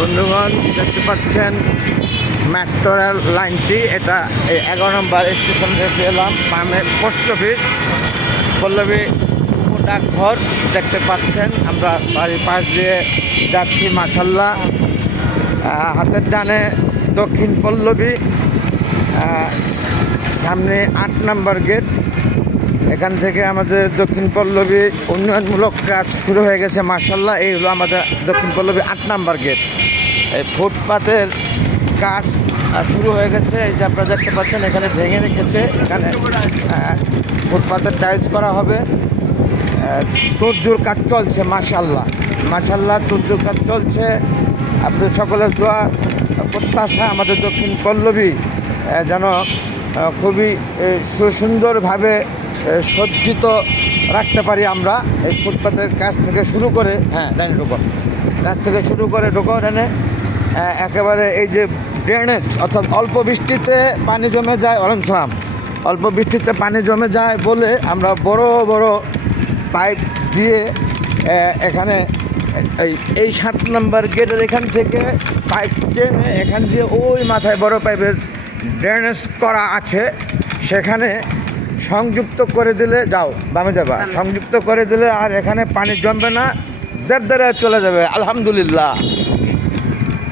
বন্ধুগণ, দেখতে পাচ্ছেন মেট্রো রেল লাইনটি। এটা এই 11 নম্বর স্টেশন থেকে এলাম। বামে পোস্ট অফিস, পল্লবী ডাকঘর দেখতে পাচ্ছেন। আমরা বাড়ির পাশ দিয়ে যাচ্ছি। মাশাআল্লাহ, হাতের ডানে দক্ষিণ পল্লবী, সামনে 8 নম্বর গেট। এখান থেকে আমাদের দক্ষিণ পল্লবী উন্নয়নমূলক কাজ শুরু হয়ে গেছে। মাশাআল্লাহ, এই হলো আমাদের দক্ষিণ পল্লবী 8 নম্বর গেট। এই ফুটপাতের কাজ শুরু হয়ে গেছে। এই যে আপনারা দেখতে পাচ্ছেন, এখানে ভেঙে রেখেছে। এখানে ফুটপাতের টাইলস করা হবে। তোড়জোড় কাজ চলছে। মাশাআল্লাহ মাশাআল্লাহ, তোড়জোড় কাজ চলছে। আপনাদের সকলের দোয়া প্রত্যাশা আমাদের দক্ষিণ পল্লবী যেন খুবই সুন্দরভাবে সজ্জিত রাখতে পারি আমরা। এই ফুটপাতের কাজ থেকে শুরু করে ডাইনে ঢোকো, কাজ থেকে শুরু করে ঢোকো ডাইনে। একেবারে এই যে ড্রেনেজ, অর্থাৎ অল্প বৃষ্টিতে পানি জমে যায়। ওয়ালাইকুম, অল্প বৃষ্টিতে পানি জমে যায় বলে আমরা বড় বড় পাইপ দিয়ে এখানে এই 7 নম্বর গেটের এখান থেকে পাইপ টেনে এখান দিয়ে ওই মাথায় বড় পাইপের ড্রেনেজ করা আছে, সেখানে সংযুক্ত করে দিলে, যাও বামে যাবা, সংযুক্ত করে দিলে আর এখানে পানি জমবে না, দেড় চলে যাবে। আলহামদুলিল্লাহ।